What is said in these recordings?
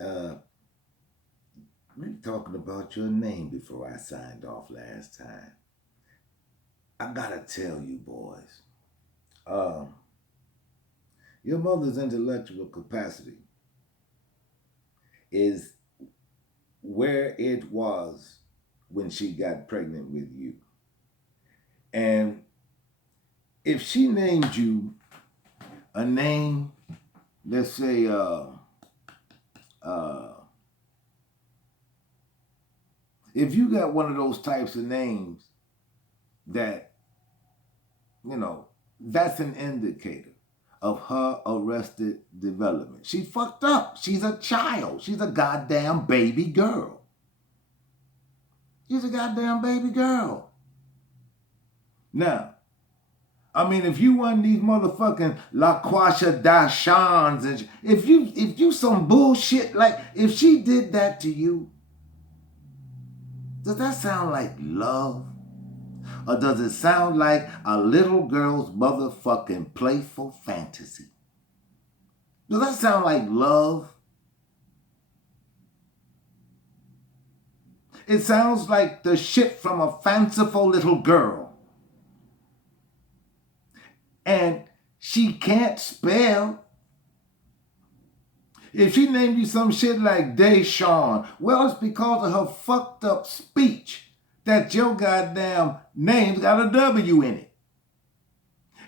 Uh, we were talking about your name before I signed off last time. I gotta tell you, boys, um, your mother's intellectual capacity is where it was when she got pregnant with you. And if she named you a name, let's say, uh, if you got one of those types of names that, you know, that's an indicator of her arrested development. She fucked up. She's a child. She's a goddamn baby girl. She's a goddamn baby girl. Now, I mean, if you want these motherfucking LaQuasha Dashans, and if you some bullshit, like if she did that to you, does that sound like love? Or does it sound like a little girl's motherfucking playful fantasy? Does that sound like love? It sounds like the shit from a fanciful little girl. And she can't spell. If she named you some shit like Deshawn, well, it's because of her fucked up speech that your goddamn name's got a W in it.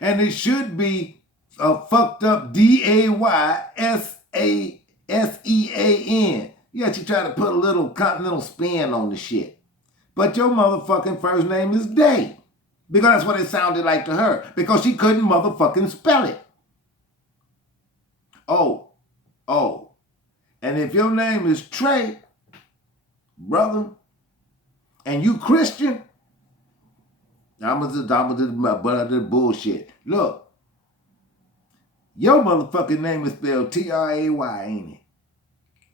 And it should be a fucked up Daysean. Yeah, she tried to put a little continental spin on the shit. But your motherfucking first name is Day. Because that's what it sounded like to her. Because she couldn't motherfucking spell it. Oh. And if your name is Trey, brother, and you Christian, I'm gonna do bullshit. Look, your motherfucking name is spelled Tray, ain't it?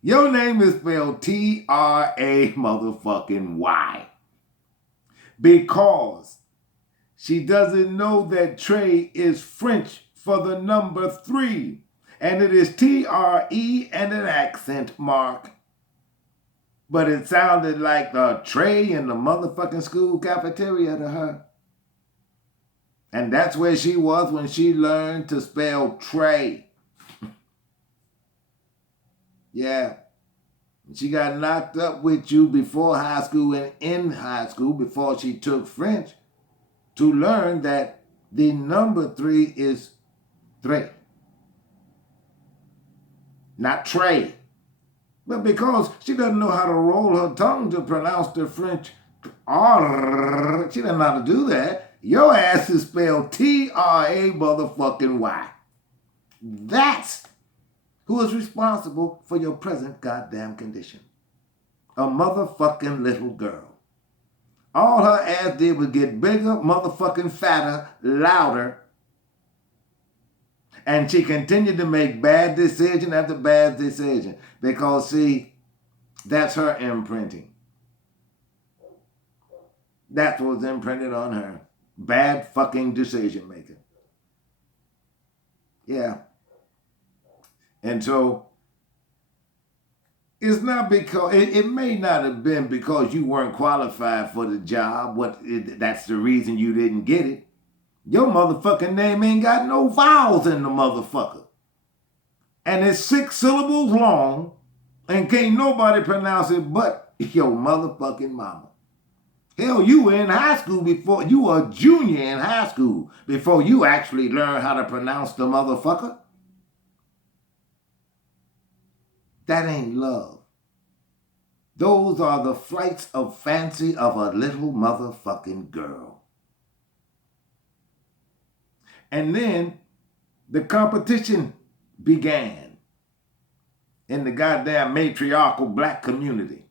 Your name is spelled Tra motherfucking Y. Because she doesn't know that Trey is French for the number 3. And it is TRE and an accent mark. But it sounded like the tray in the motherfucking school cafeteria to her. And that's where she was when she learned to spell Trey. Yeah. She got knocked up with you before high school and in high school before she took French to learn that the number 3 is Trey. Not Trey. But because she doesn't know how to roll her tongue to pronounce the French R, she doesn't know how to do that. Your ass is spelled Tra motherfucking Y. That's who is responsible for your present goddamn condition. A motherfucking little girl. All her ass did was get bigger, motherfucking fatter, louder, and she continued to make bad decision after bad decision. Because, see, that's her imprinting. That's what was imprinted on her. Bad fucking decision making. Yeah. And so, it's not because, it may not have been because you weren't qualified for the job. That's the reason you didn't get it. Your motherfucking name ain't got no vowels in the motherfucker. And it's 6 syllables long, and can't nobody pronounce it but your motherfucking mama. Hell, you were in high school before, you were a junior in high school before you actually learned how to pronounce the motherfucker. That ain't love. Those are the flights of fancy of a little motherfucking girl. And then the competition began in the goddamn matriarchal black community.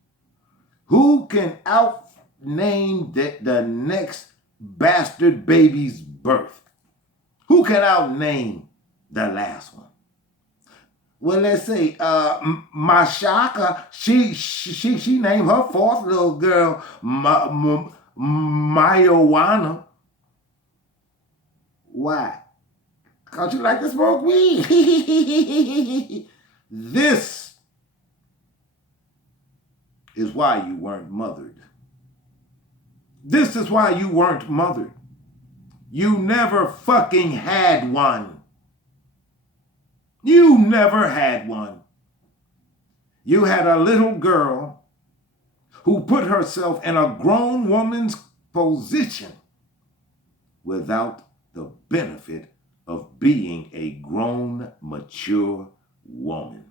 Who can outname the next bastard baby's birth? Who can outname the last one? Well, let's say Mashaka, she named her 4th little girl Mayowana. Why? Because you like to smoke weed. This is why you weren't mothered. This is why you weren't mothered. You never fucking had one. You never had one. You had a little girl who put herself in a grown woman's position without the benefit of being a grown, mature woman.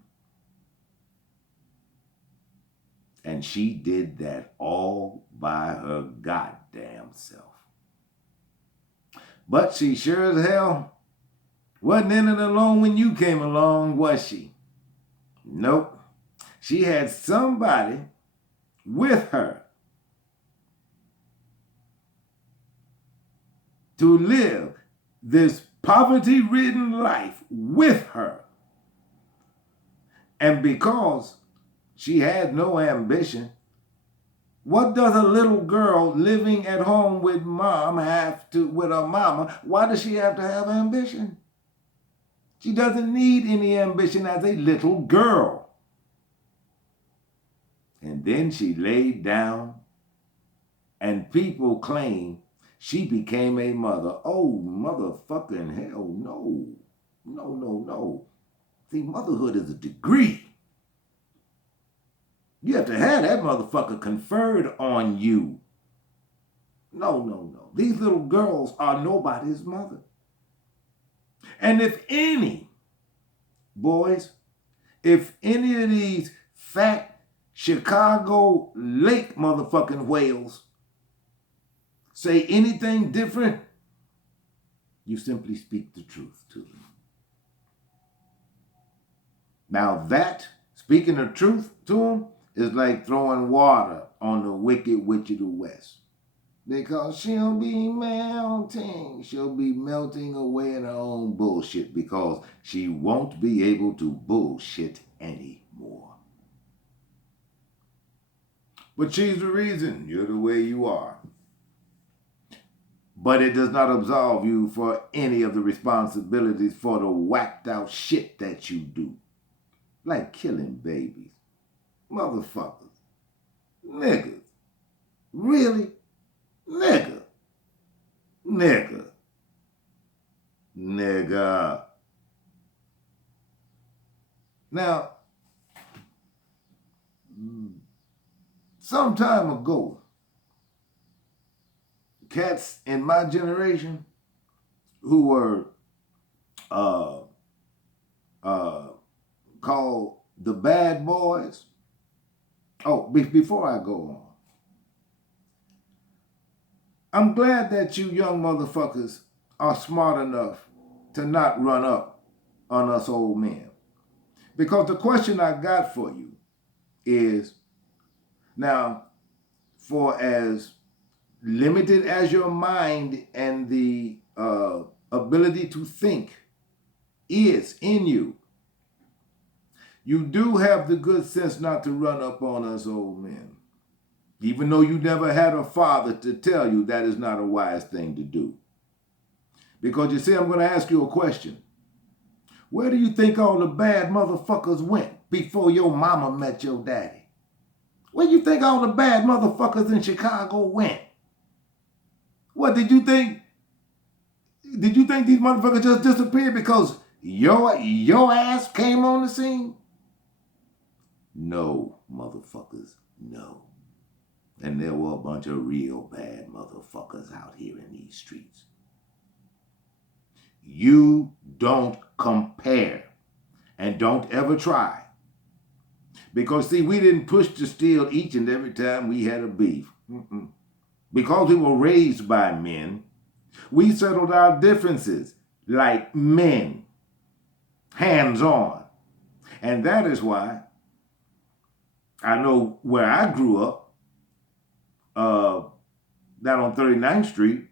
And she did that all by her goddamn self. But she sure as hell wasn't in it alone when you came along, was she? Nope. She had somebody with her to live this poverty-ridden life with her. And because she had no ambition, what does a little girl living at home with with her mama, why does she have to have ambition? She doesn't need any ambition as a little girl. And then she laid down, and people claim she became a mother. Oh, motherfucking hell, no. No. See, motherhood is a degree. You have to have that motherfucker conferred on you. No. These little girls are nobody's mother. And if any, boys, if any of these fat Chicago Lake motherfucking whales say anything different, you simply speak the truth to them. Now that, speaking the truth to them, is like throwing water on the wicked witch of the West. Because she'll be melting. She'll be melting away in her own bullshit because she won't be able to bullshit anymore. But she's the reason you're the way you are. But it does not absolve you for any of the responsibilities for the whacked out shit that you do. Like killing babies. Motherfuckers. Niggas. Really? Nigga. Now, some time ago, cats in my generation who were called the bad boys. Oh, before I go on, I'm glad that you young motherfuckers are smart enough to not run up on us old men. Because the question I got for you is, now, for as limited as your mind and the ability to think is in you, you do have the good sense not to run up on us old men. Even though you never had a father to tell you that is not a wise thing to do. Because you see, I'm going to ask you a question. Where do you think all the bad motherfuckers went before your mama met your daddy? Where do you think all the bad motherfuckers in Chicago went? What, did you think these motherfuckers just disappeared because your ass came on the scene? No, motherfuckers, no. And there were a bunch of real bad motherfuckers out here in these streets. You don't compare. And don't ever try. Because, see, we didn't push to steal each and every time we had a beef. Because we were raised by men, we settled our differences like men. Hands on. And that is why I know where I grew up, down on 39th Street,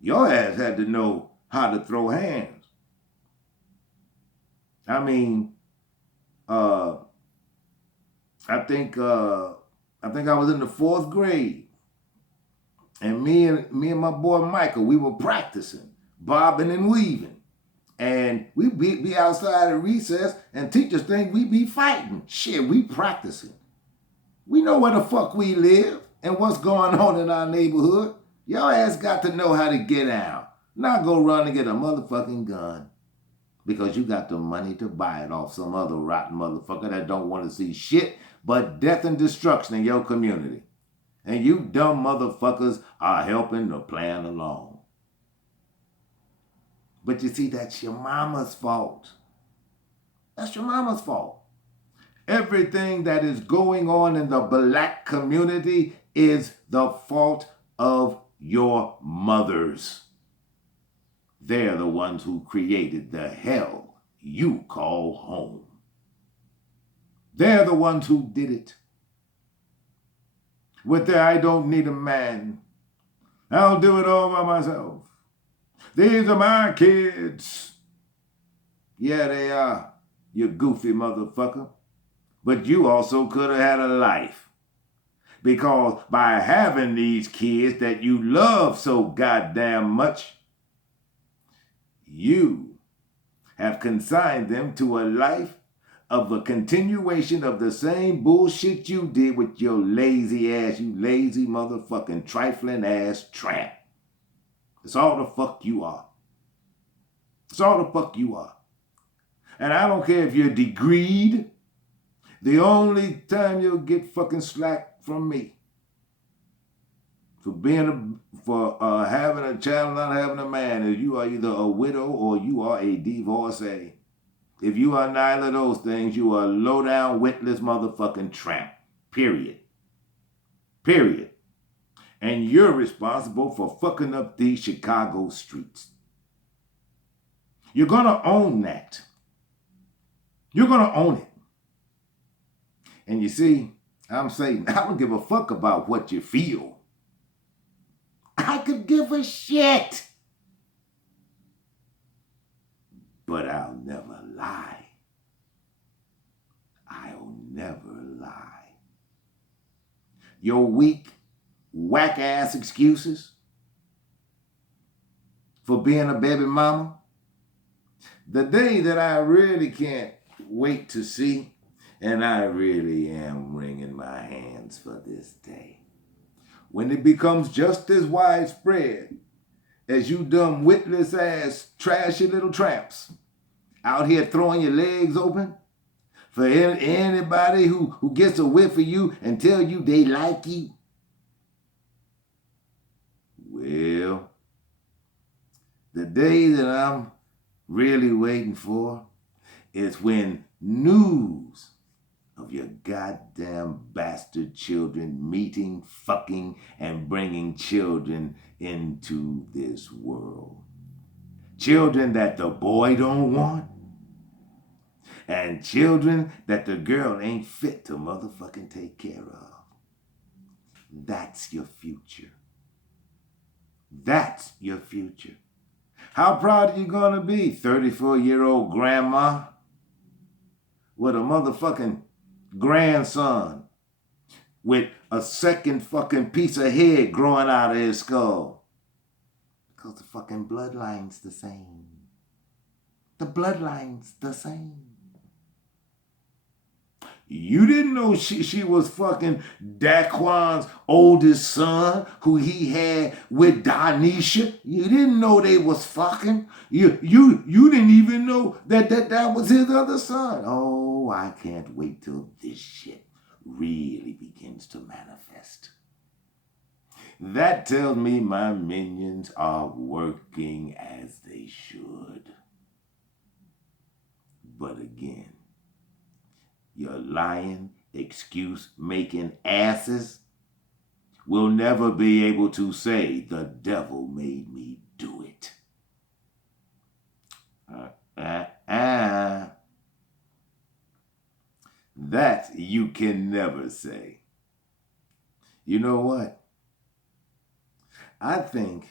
your ass had to know how to throw hands. I mean, I think I was in the 4th grade, and me and my boy Michael, we were practicing, bobbing and weaving, and we'd be outside at recess, and teachers think we be fighting. Shit, we practicing. We know where the fuck we live and what's going on in our neighborhood. Your ass got to know how to get out. Not go run and get a motherfucking gun because you got the money to buy it off some other rotten motherfucker that don't want to see shit but death and destruction in your community. And you dumb motherfuckers are helping the plan along. But you see, that's your mama's fault. That's your mama's fault. Everything that is going on in the black community is the fault of your mothers. They're the ones who created the hell you call home. They're the ones who did it. With their I don't need a man. I'll do it all by myself. These are my kids. Yeah, they are, you goofy motherfucker. But you also could have had a life. Because by having these kids that you love so goddamn much, you have consigned them to a life of a continuation of the same bullshit you did with your lazy ass, you lazy motherfucking trifling ass tramp. It's all the fuck you are. It's all the fuck you are. And I don't care if you're degreed. The only time you'll get fucking slack from me for having a child and not having a man is you are either a widow or you are a divorcee. If you are neither of those things, you are a low-down, witless motherfucking tramp. Period. Period. And you're responsible for fucking up these Chicago streets. You're gonna own that. You're gonna own it. And you see, I'm saying, I don't give a fuck about what you feel. I could give a shit. But I'll never lie. I'll never lie. Your weak, whack-ass excuses for being a baby mama, the day that I really can't wait to see, and I really am wringing my hands for this day, when it becomes just as widespread as you dumb witless ass trashy little tramps out here throwing your legs open for anybody who gets a whiff of you and tell you they like you. Well, the day that I'm really waiting for is when news of your goddamn bastard children meeting, fucking, and bringing children into this world. Children that the boy don't want, and children that the girl ain't fit to motherfucking take care of. That's your future. That's your future. How proud are you gonna be, 34-year-old grandma with a motherfucking grandson with a second fucking piece of head growing out of his skull? Because the fucking bloodline's the same. The bloodline's the same. You didn't know she was fucking Daquan's oldest son who he had with Donisha. You didn't know they was fucking. You didn't even know that was his other son. Oh, I can't wait till this shit really begins to manifest. That tells me my minions are working as they should. But again, your lying, excuse-making asses will never be able to say the devil made me do it. That you can never say. You know what? I think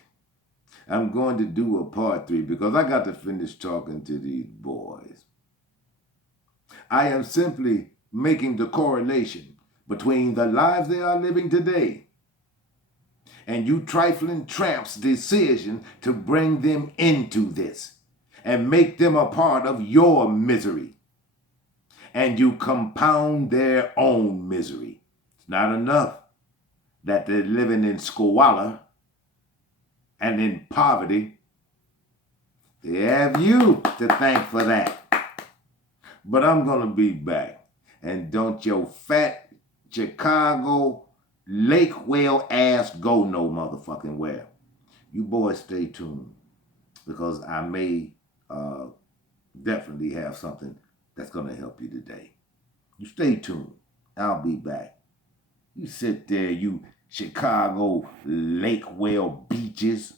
I'm going to do a part 3 because I got to finish talking to these boys. I am simply making the correlation between the lives they are living today and you trifling tramps' decision to bring them into this and make them a part of your misery. And you compound their own misery. It's not enough that they're living in squalor and in poverty. They have you to thank for that. But I'm going to be back. And don't your fat Chicago lake whale ass go no motherfucking where. You boys stay tuned, because I may definitely have something that's going to help you today. You stay tuned. I'll be back. You sit there, you Chicago lake whale beaches.